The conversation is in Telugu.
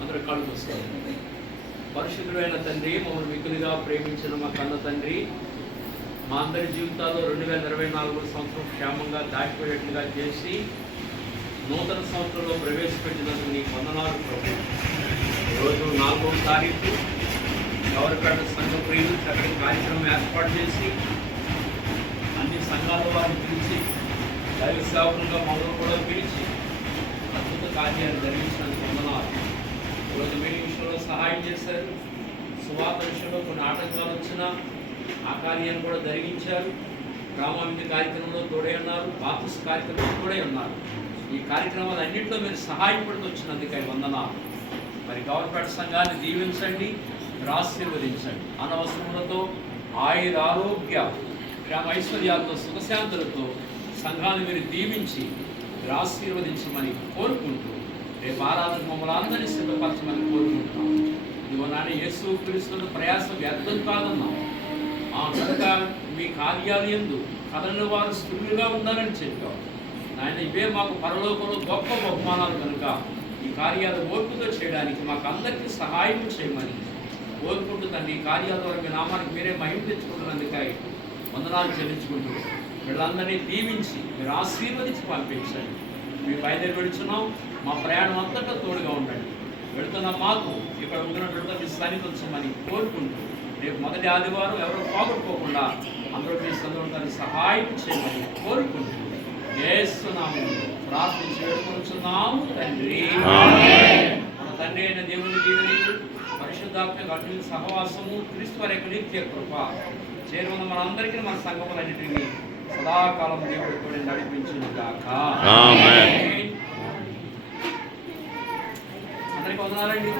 అందరూ కళ్ళు వస్తారు. పరిశుద్ధుడైన తండ్రి, మమ్మల్ని మిక్కులుగా ప్రేమించిన మా కన్న తండ్రి, మా అందరి జీవితాల్లో 2024 సంవత్సరం క్షేమంగా దాటిపోయేట్లుగా చేసి నూతన సంవత్సరంలో ప్రవేశపెట్టినందుకు నీకు వందనాలు ప్రభు. ఈరోజు 4వ తారీఖు గవర్పేట సంఘ ప్రియులు చక్కటి కార్యక్రమం ఏర్పాటు చేసి అన్ని సంఘాల వారిని పిలిచి దైవ సేవకులుగా మమ్మల్ని కూడా పిలిచి అద్భుత కార్యాలు జరిగించినందుకు వందనాలు. ఈరోజు మీటింగ్ విషయంలో సహాయం చేశారు. సువార్త విషయంలో కొన్ని ఆటంకాలు వచ్చినా ఆ కార్యాన్ని కూడా జరిగించారు. గ్రామాభివృద్ధి కార్యక్రమంలో తోడే ఉన్నారు, బాప్టిస్ట్ కార్యక్రమంలో తోడే ఉన్నారు. ఈ కార్యక్రమాలు అన్నింటిలో మీరు సహాయపడుతూ వచ్చినందుకై వందనాలు. మరి గవర్పేట సంఘాన్ని దీవించండి, మీరు ఆశీర్వదించండి. అనవసరములతో ఆయుర ఆరోగ్య గ్రామ ఐశ్వర్యాలతో సుఖశాంతులతో సంఘాన్ని మీరు దీవించి మీరు ఆశీర్వదించమని కోరుకుంటూ రేపు ఆరాధన మమ్మల్ని అందరినీ సిద్ధపరచమని కోరుకుంటున్నాం. ఇదిగో నాన్న, యేసు క్రీస్తున్న ప్రయాసం వ్యర్థం కాదన్నాం. కనుక మీ కార్యాలు యందు కథలని వారు స్థిరులుగా ఉండాలని చెప్పాం నాయన. ఇవే మాకు పరలోకంలో గొప్ప బహుమానాలు కనుక ఈ కార్యాలు ఓర్పుతో చేయడానికి మాకు అందరికీ సహాయం చేయమని కోరుకుంటూ తండ్రి, ఈ కార్యాల ద్వారా మీ నామానికి మీరే మహిమ తెచ్చుకుంటున్నందుకై వందనాలు చెల్లించుకుంటూ వీళ్ళందరినీ దీవించి మీరు ఆశీర్వదించి పంపించండి. మీ బయలుదేరి వెళుతున్నాం, మా ప్రయాణం అంతటా తోడుగా ఉండండి. వెళుతున్న మాకు ఇక్కడ ఉంటున్నట్టు మీ సన్నిధించమని కోరుకుంటూ రేపు మొదటి ఆదివారం ఎవరో పోగొట్టుకోకుండా అందరూ మీ సందర్భాన్ని సహాయం చేయమని కోరుకుంటూ యేసునామములో ప్రార్థించి వేడుకొనుచున్నాము తండ్రి. మన తండ్రి అయిన దేవుని దీవెనలు, పరిశుద్ధాత్మ అగ్ని సహవాసము, క్రీస్తు వారి యొక్క నిత్య కృప చేరువన్న మనందరికీ మన సంఘములన్నిటినీ సదాకాలం దేవుడు కూడా నడిపించుగాక. అందరికీ వందనాలండి.